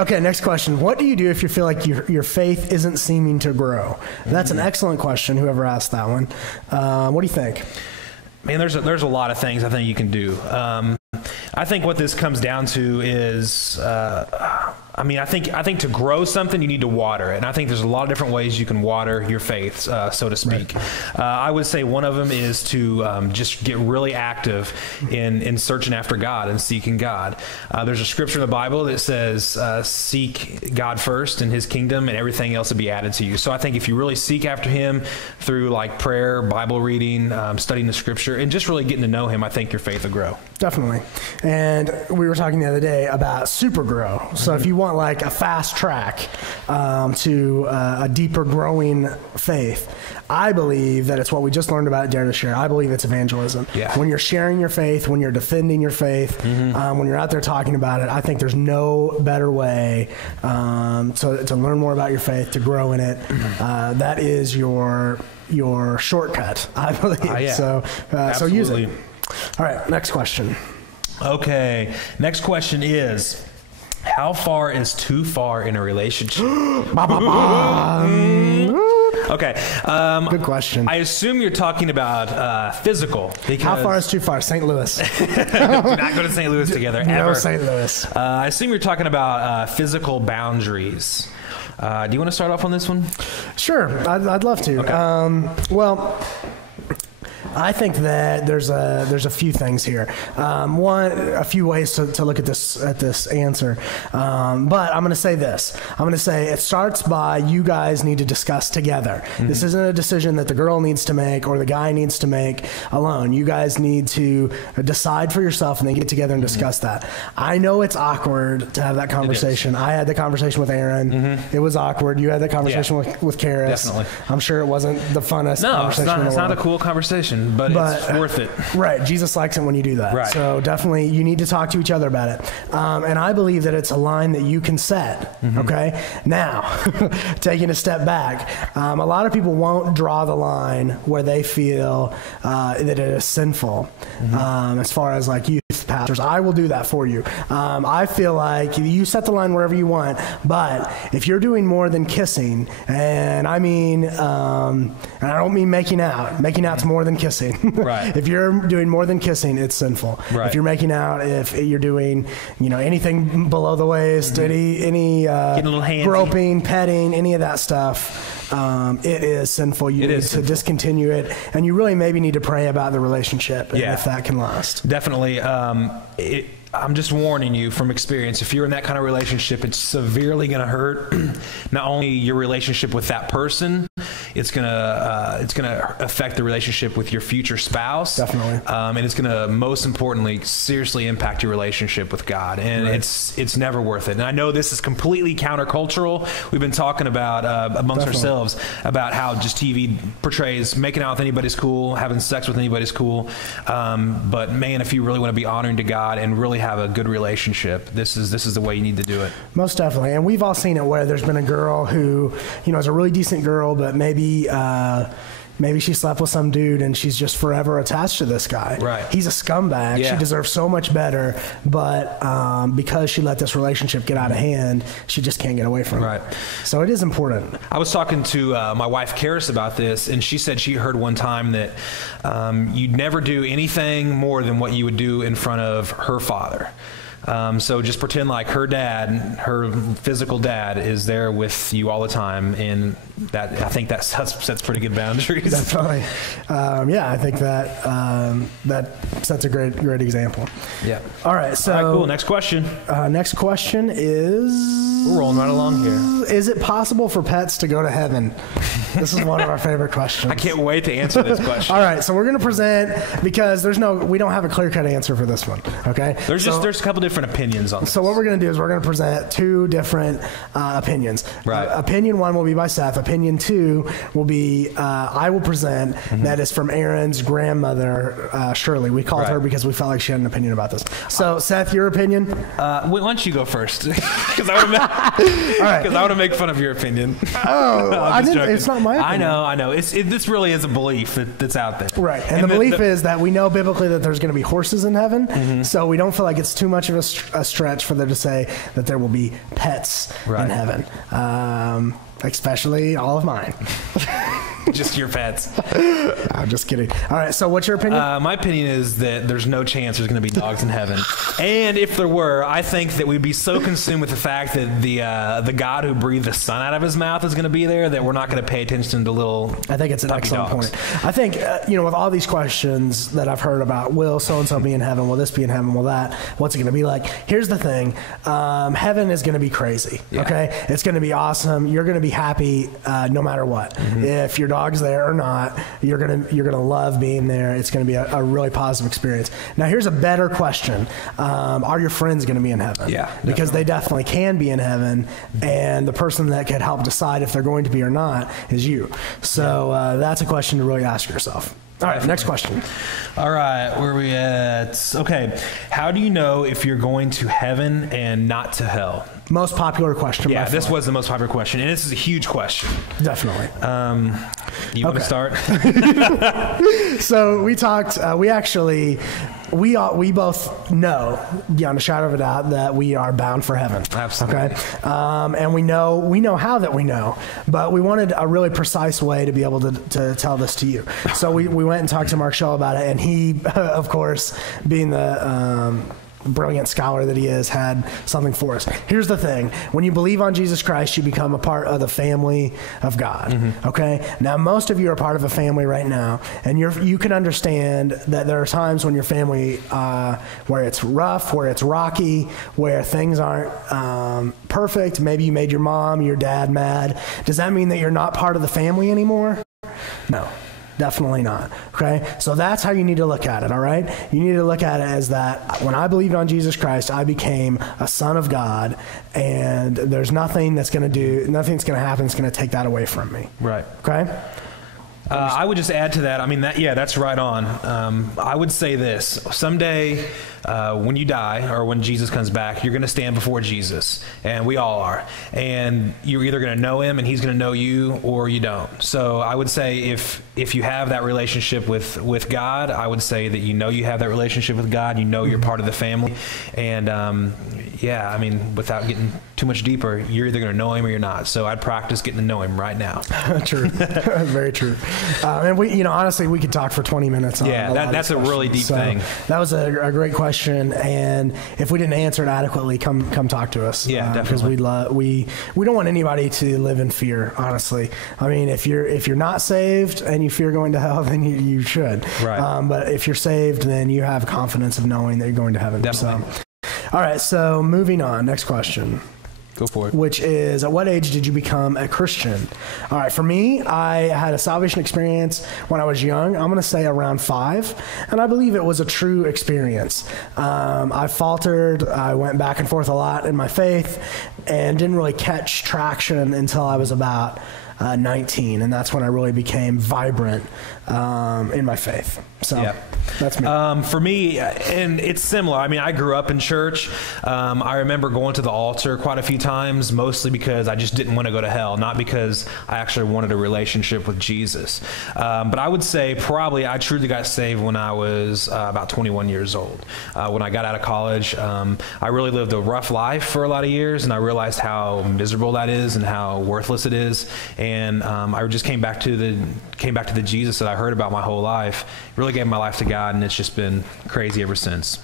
Okay, next question. What do you do if you feel like your faith isn't seeming to grow? That's an excellent question, whoever asked that one. What do you think? Man, there's a lot of things I think you can do. I think what this comes down to is, I think to grow something, you need to water it. And I think there's a lot of different ways you can water your faith, so to speak. Right. I would say one of them is to just get really active in searching after God and seeking God. There's a scripture in the Bible that says, seek God first and his kingdom, and everything else will be added to you. So I think if you really seek after him through like prayer, Bible reading, studying the scripture, and just really getting to know him, I think your faith will grow. Definitely. And we were talking the other day about super grow. So if you want like a fast track to a deeper growing faith, I believe that it's what we just learned about Dare to Share. I believe it's evangelism. Yeah. When you're sharing your faith, when you're defending your faith, when you're out there talking about it, I think there's no better way to learn more about your faith, to grow in it. That is your shortcut, I believe. Yeah. So use it. All right, next question. Okay, next question is, how far is too far in a relationship? Okay. Good question. I assume you're talking about physical. How far is too far? St. Louis. We're not going to St. Louis together, ever. No St. Louis. I assume you're talking about physical boundaries. Do you want to start off on this one? Sure, I'd love to. Okay. I think that there's a few things here. A few ways to look at this answer. But I'm going to say this. I'm going to say it starts by you guys need to discuss together. This isn't a decision that the girl needs to make or the guy needs to make alone. You guys need to decide for yourself and then get together and discuss that. I know it's awkward to have that conversation. I had the conversation with Aaron. It was awkward. You had that conversation with Karis. Definitely. I'm sure it wasn't the funnest conversation. No, it's not a cool conversation. But it's worth it. Right. Jesus likes it when you do that. Right. So definitely you need to talk to each other about it. And I believe that it's a line that you can set. Okay. Now, taking a step back, a lot of people won't draw the line where they feel that it is sinful. As far as like youth pastors, I will do that for you. I feel like you set the line wherever you want, but if you're doing more than kissing, and I mean, and I don't mean making out's more than kissing. Right. If you're doing more than kissing, it's sinful. Right. If you're making out, if you're doing, anything below the waist, any groping, petting, any of that stuff, it is sinful. You need to discontinue it, and you really maybe need to pray about the relationship and if that can last. Definitely. I'm just warning you from experience. If you're in that kind of relationship, it's severely going to hurt not only your relationship with that person, it's going to affect the relationship with your future spouse. Definitely. And it's going to, most importantly, seriously impact your relationship with God. And it's never worth it. And I know this is completely countercultural. We've been talking about amongst ourselves about how just TV portrays making out with anybody's cool, having sex with anybody's cool. But man, if you really want to be honoring to God and really have a good relationship, this is the way you need to do it. Most definitely. And we've all seen it where there's been a girl who, is a really decent girl, but maybe she slept with some dude and she's just forever attached to this guy. Right. He's a scumbag. Yeah. She deserves so much better, but because she let this relationship get out of hand, she just can't get away from it. Right. So it is important. I was talking to my wife, Karis, about this, and she said she heard one time that you'd never do anything more than what you would do in front of her father. So just pretend like her dad, her physical dad, is there with you all the time, and I think that sets pretty good boundaries. Definitely. I think that sets a great example. Yeah. All right. So all right, cool. Next question. Next question is... We're rolling right along here. Is it possible for pets to go to heaven? This is one of our favorite questions. I can't wait to answer this question. All right, so we're going to present, because we don't have a clear-cut answer for this one, okay? There's a couple different opinions on this. So what we're going to do is we're going to present two different opinions. Right. Opinion one will be by Seth. Opinion two will be, I will present, that is from Aaron's grandmother, Shirley. We called her because we felt like she had an opinion about this. So, Seth, your opinion? Why don't you go first? Because I want to make fun of your opinion. Oh, it's not my opinion. I know. This really is a belief that's out there. Right. And the belief is that we know biblically that there's going to be horses in heaven, so we don't feel like it's too much of a a stretch for them to say that there will be pets in heaven, especially all of mine. Just your pets. I'm just kidding. All right, so what's your opinion? My opinion is that there's no chance there's going to be dogs in heaven. And if there were, I think that we'd be so consumed with the fact that the God who breathed the sun out of his mouth is going to be there that we're not going to pay attention to little I think it's an excellent dogs. point. I think, with all these questions that I've heard about, will so-and-so be in heaven? Will this be in heaven? Will that? What's it going to be like? Here's the thing. Heaven is going to be crazy, okay? It's going to be awesome. You're going to be happy no matter what. Mm-hmm. If your dog's there or not, you're gonna love being there. It's gonna be a really positive experience. Now here's a better question. Are your friends gonna be in heaven? Yeah, because they definitely can be in heaven, and the person that could help decide if they're going to be or not is you. So that's a question to really ask yourself. All right, next question. All right, where are we at? Okay, how do you know if you're going to heaven and not to hell? Most popular question. Yeah, this was the most popular question, and this is a huge question. Definitely. You want to start? So we talked. We both know beyond a shadow of a doubt that we are bound for heaven. Absolutely. Okay. And we know how that we know, but we wanted a really precise way to be able to tell this to you. So we went and talked to Mark Shaw about it, and he, of course, being the brilliant scholar that he is, had something for us. Here's the thing. When you believe on Jesus Christ, you become a part of the family of God. Mm-hmm. Okay? Now, most of you are part of a family right now, and you can understand that there are times when your family, where it's rough, where it's rocky, where things aren't perfect. Maybe you made your mom, your dad mad. Does that mean that you're not part of the family anymore? No. Definitely not. Okay? So that's how you need to look at it, all right? You need to look at it as that when I believed on Jesus Christ, I became a son of God, and there's nothing that's going to happen that's going to take that away from me. Right. Okay? I would just add to that. I mean, that's right on. I would say this. Someday, when you die or when Jesus comes back, you're going to stand before Jesus, and we all are. And you're either going to know him and he's going to know you, or you don't. So I would say if you have that relationship with God, I would say that you have that relationship with God. You know you're part of the family. And, I mean, without getting too much deeper, you're either going to know him or you're not. So I'd practice getting to know him right now. True. Very true. And we, honestly, we could talk for 20 minutes on that's a really deep thing. That was a great question, and if we didn't answer it adequately, come talk to us. Yeah, definitely. Because we don't want anybody to live in fear, honestly. I mean, if you're not saved and you fear going to hell, then you should. Right. But if you're saved, then you have confidence of knowing that you're going to heaven. Definitely. So, all right, so moving on. Next question. Go for it. Which is, at what age did you become a Christian? All right, for me, I had a salvation experience when I was young. I'm going to say around 5, and I believe it was a true experience. I faltered. I went back and forth a lot in my faith and didn't really catch traction until I was about 19, and that's when I really became vibrant in my faith. So that's me. For me, and it's similar. I mean, I grew up in church. I remember going to the altar quite a few times, mostly because I just didn't want to go to hell, not because I actually wanted a relationship with Jesus. But I would say probably I truly got saved when I was about 21 years old. When I got out of college, I really lived a rough life for a lot of years, and I realized how miserable that is and how worthless it is. And I just came back to the Jesus that I heard about my whole life. Really gave my life to God, and it's just been crazy ever since.